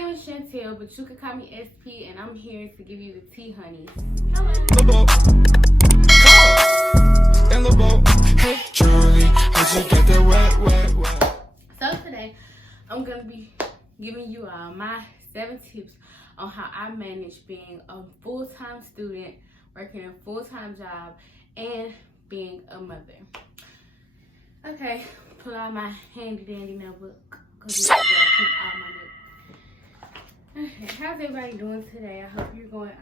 name is Chantel, but you can call me SP, and I'm here to give you the tea, honey. Hello. Hey, Julie, how'd you get that wet? So today, I'm going to be giving you my 7 tips on how I manage being a full-time student, working a full-time job, and being a mother. Okay, pull out my handy-dandy notebook, because this is where I keep all my notes. Okay, how's everybody doing today? I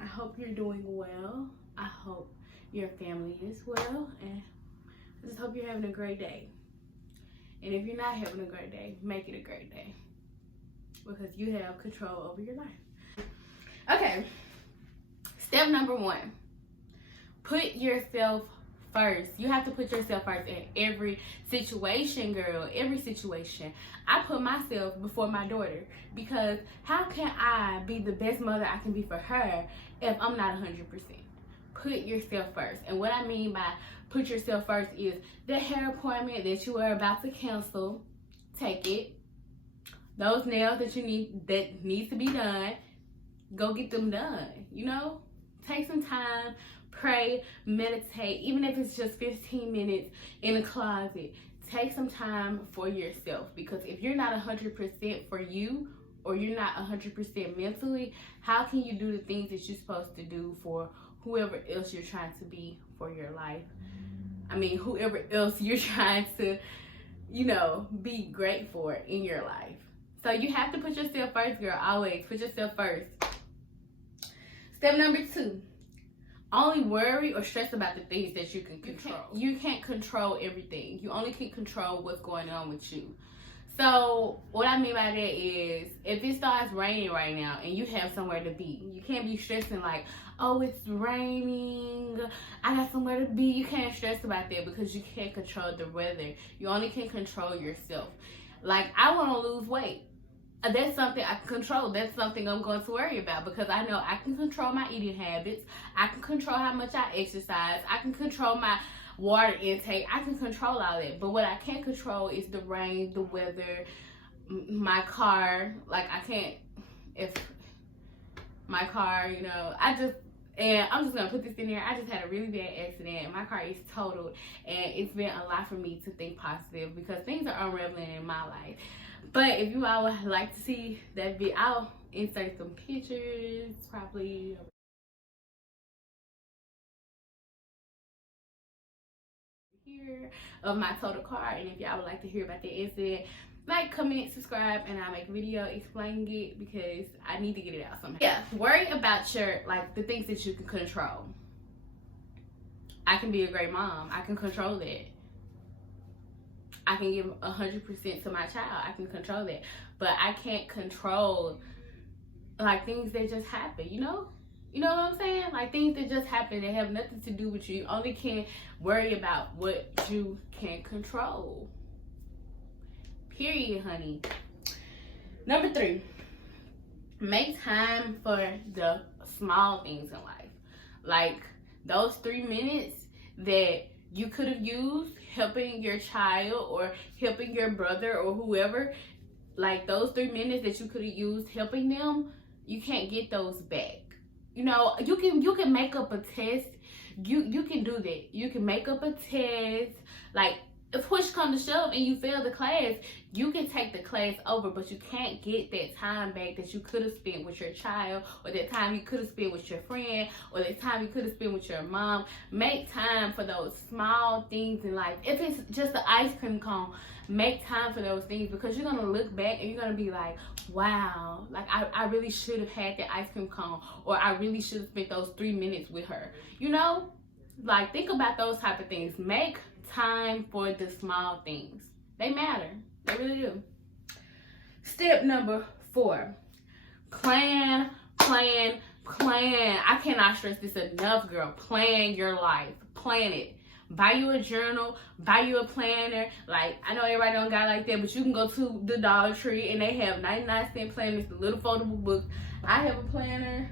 hope you're doing well. I hope your family is well, and I just hope you're having a great day. And if you're not having a great day, make it a great day, because you have control over your life. Okay, step number 1, put yourself first. You have to put yourself first in every situation, girl. Every situation. I put myself before my daughter, because how can I be the best mother I can be for her if I'm not 100%? Put yourself first. And what I mean by put yourself first is the hair appointment that you are about to cancel, take it. Those nails that needs to be done, go get them done. You know, take some time, pray, meditate, even if it's just 15 minutes in the closet. Take some time for yourself, because if you're not 100% for you, or you're not 100% mentally, how can you do the things that you're supposed to do for whoever else you're trying to be for your life? I mean, whoever else you're trying to, be great for in your life. So you have to put yourself first, girl. Always put yourself first. Step number 2, only worry or stress about the things that you can control. You can't control everything. You only can control what's going on with you. So what I mean by that is, if it starts raining right now and you have somewhere to be, you can't be stressing like, oh, it's raining, I got somewhere to be. You can't stress about that, because you can't control the weather. You only can control yourself. Like, I want to lose weight. That's something I can control. That's something I'm going to worry about, because I know I can control my eating habits. I can control how much I exercise. I can control my water intake. I can control all that. But what I can't control is the rain, the weather, my car. Like, I can't, if my car, and I'm just going to put this in there. I just had a really bad accident. My car is totaled, and it's been a lot for me to think positive, because things are unraveling in my life. But if you all would like to see that video, I'll insert some pictures, probably here, of my total car. And if y'all would like to hear about that incident, like, comment, subscribe, and I'll make a video explaining it, because I need to get it out somehow. Yeah, worry about the things that you can control. I can be a great mom. I can control that. I can give 100% to my child. I can control that. But I can't control, things that just happen, You know what I'm saying? Like, things that just happen that have nothing to do with you. You only can worry about what you can control. Period, honey. Number 3, make time for the small things in life. Like, those 3 minutes that you could have used helping your child or helping your brother or whoever, like those 3 minutes that you could have used helping them, you can't get those back. You can make up a test. You can do that. You can make up a test. Like, if push comes to shove and you fail the class, you can take the class over, but you can't get that time back that you could have spent with your child, or that time you could have spent with your friend, or that time you could have spent with your mom. Make time for those small things in life. If it's just an ice cream cone, make time for those things, because you're going to look back and you're going to be like, wow, like I really should have had that ice cream cone, or I really should have spent those 3 minutes with her. Like, think about those type of things. Make time for the small things. They matter. They really do. Step number 4, plan. I cannot stress this enough, girl. Plan your life. Plan it. Buy you a journal. Buy you a planner. Like, I know everybody don't got like that, but you can go to the Dollar Tree and they have 99-cent planners, the little foldable books. I have a planner.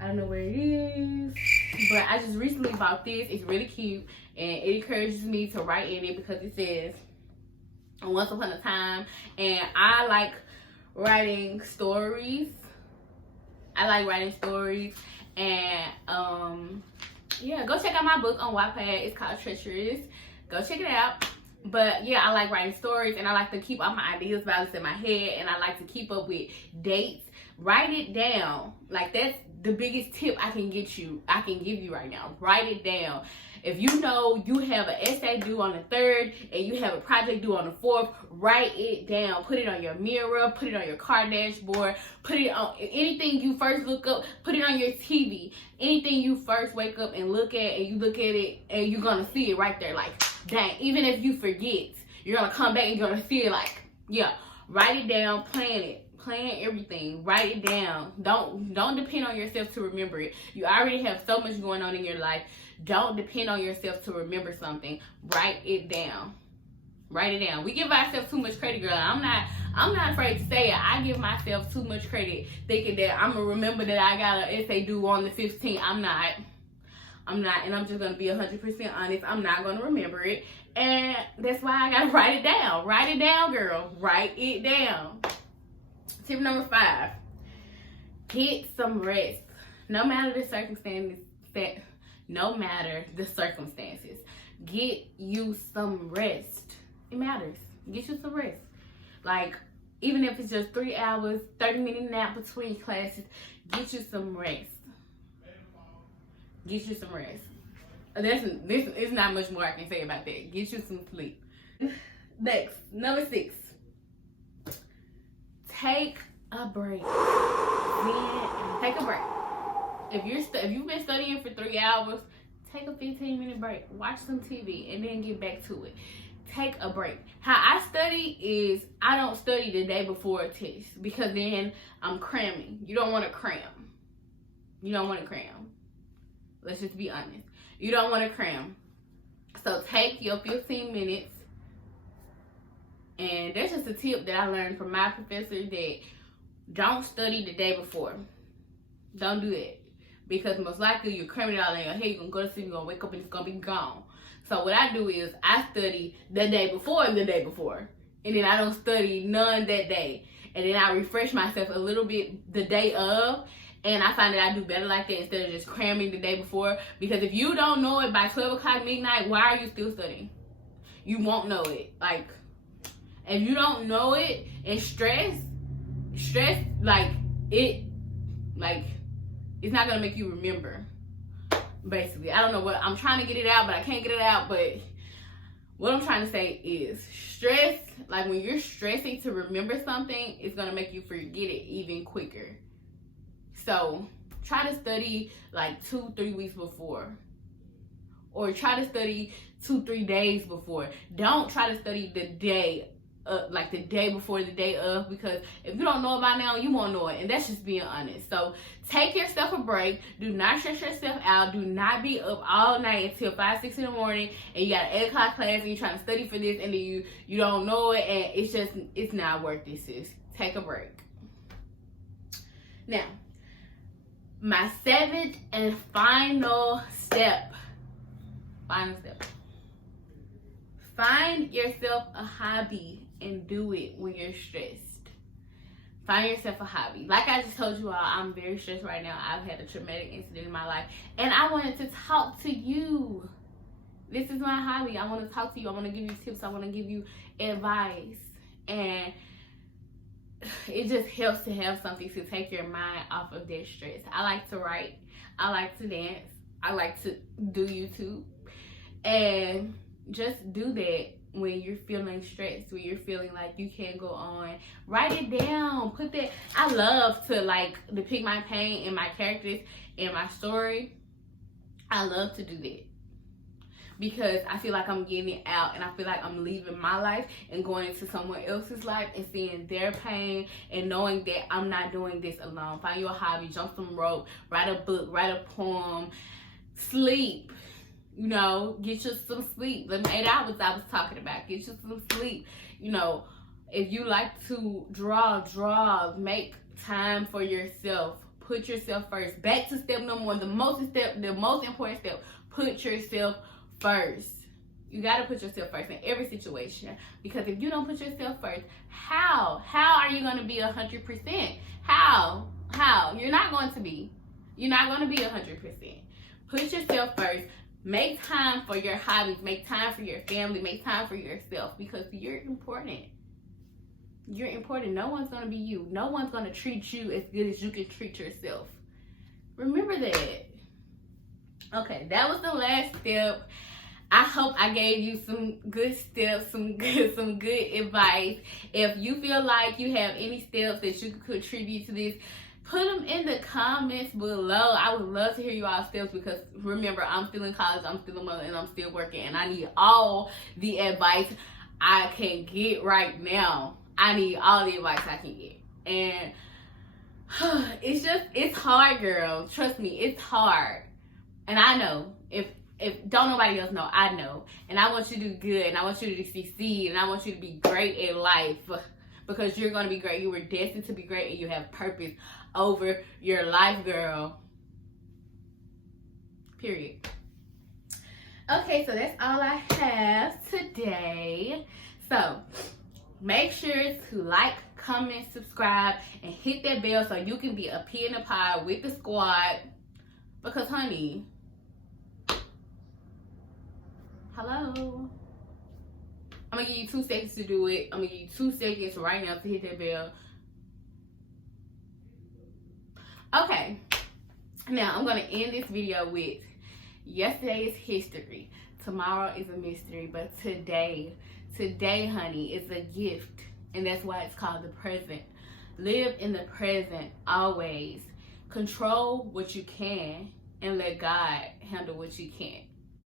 I don't know where it is, but I just recently bought this. It's really cute, and it encourages me to write in it, because it says once upon a time, and I like writing stories. I like writing stories. And yeah, go check out my book on Wattpad. It's called Treacherous. Go check it out. But yeah, I like writing stories, and I like to keep all my ideas balanced in my head, and I like to keep up with dates. Write it down. Like, that's the biggest tip I can give you right now. Write it down. If you know you have an essay due on the 3rd and you have a project due on the 4th, write it down. Put it on your mirror, put it on your car dashboard, put it on anything you first look up, put it on your TV. Anything you first wake up and look at, and you look at it and you're gonna see it right there. Like, dang, even if you forget, you're gonna come back and you're gonna see it. Like, yeah, write it down, plan it. Plan everything. Write it down. Don't depend on yourself to remember it. You already have so much going on in your life. Don't depend on yourself to remember something. Write it down. Write it down. We give ourselves too much credit, girl. I'm not afraid to say it. I give myself too much credit, thinking that I'm gonna remember that I got an essay due on the 15th. I'm not, and I'm just gonna be 100% honest. I'm not gonna remember it, and that's why I gotta write it down. Write it down, girl. Write it down. Tip number 5, get some rest. No matter the circumstances, get you some rest. It matters. Get you some rest. Like, even if it's just 3 hours, 30-minute nap between classes, get you some rest. Get you some rest. There's not much more I can say about that. Get you some sleep. Next, number 6. Take a break. Take a break. If you've been studying for 3 hours, take a 15-minute break. Watch some TV and then get back to it. Take a break. How I study is I don't study the day before a test, because then I'm cramming. You don't want to cram. You don't want to cram. Let's just be honest. You don't want to cram. So take your 15 minutes. And that's just a tip that I learned from my professor, that don't study the day before. Don't do that. Because most likely you're cramming it all in your head. You're going to go to sleep, you're going to wake up, and it's going to be gone. So what I do is I study the day before and the day before. And then I don't study none that day. And then I refresh myself a little bit the day of. And I find that I do better like that instead of just cramming the day before. Because if you don't know it by 12 o'clock midnight, why are you still studying? You won't know it. Like, if you don't know it, and stress, it's not gonna make you remember. Basically, I don't know what I'm trying to get it out, but I can't get it out. But what I'm trying to say is, stress, like when you're stressing to remember something, it's gonna make you forget it even quicker. So try to study like 2-3 weeks before, or try to study 2-3 days before. Don't try to study the day. Like the day before the day of, because if you don't know it by now, you won't know it, and that's just being honest. So take yourself a break. Do not stress yourself out. Do not be up all night until 5-6 in the morning, and you got an 8 o'clock class, and you're trying to study for this, and then you don't know it, and it's not worth it, sis. Take a break. Now, my 7th and final step. Find yourself a hobby and do it when you're stressed. Find yourself a hobby. Like I just told you all, I'm very stressed right now. I've had a traumatic incident in my life, and I wanted to talk to you. This is my hobby. I want to talk to you. I want to give you tips. I want to give you advice. And it just helps to have something to take your mind off of that stress. I like to write. I like to dance. I like to do YouTube. And just do that when you're feeling stressed, when you're feeling like you can't go on. Write it down. Put that. I love to like depict my pain in my characters in my story. I love to do that because I feel like I'm getting it out, and I feel like I'm leaving my life and going into someone else's life and seeing their pain and knowing that I'm not doing this alone. Find your hobby, jump some rope, write a book, write a poem, sleep. You know, get you some sleep. Them 8 hours I was talking about. Get you some sleep. You know, if you like to draw. Make time for yourself. Put yourself first. Back to step number 1. The most important step. Put yourself first. You got to put yourself first in every situation, because if you don't put yourself first, how are you going to be 100%? How you're not going to be 100%. Put yourself first. Make time for your hobbies, make time for your family, make time for yourself, because you're important. You're important. No one's going to be you. No one's going to treat you as good as you can treat yourself. Remember that. Okay, that was the last step. I hope I gave you some good steps, some good advice. If you feel like you have any steps that you could contribute to this, put them in the comments below. I would love to hear you all steps, because remember, I'm still in college, I'm still a mother, and I'm still working, and I need all the advice I can get right now. I need all the advice I can get. And it's hard, girl. Trust me, it's hard. And I know, if don't nobody else know, I know. And I want you to do good, and I want you to succeed, and I want you to be great in life, because you're going to be great. You were destined to be great, and you have purpose over your life, girl. Period. Okay, so that's all I have today. So make sure to like, comment, subscribe, and hit that bell so you can be a pea in the pie with the squad. Because, honey, hello, I'm gonna give you 2 seconds to do it. I'm gonna give you 2 seconds right now to hit that bell. Okay, now I'm gonna end this video with, yesterday is history, tomorrow is a mystery, but today, honey, is a gift, and that's why it's called the present. Live in the present always. Control what you can, and let God handle what you can't.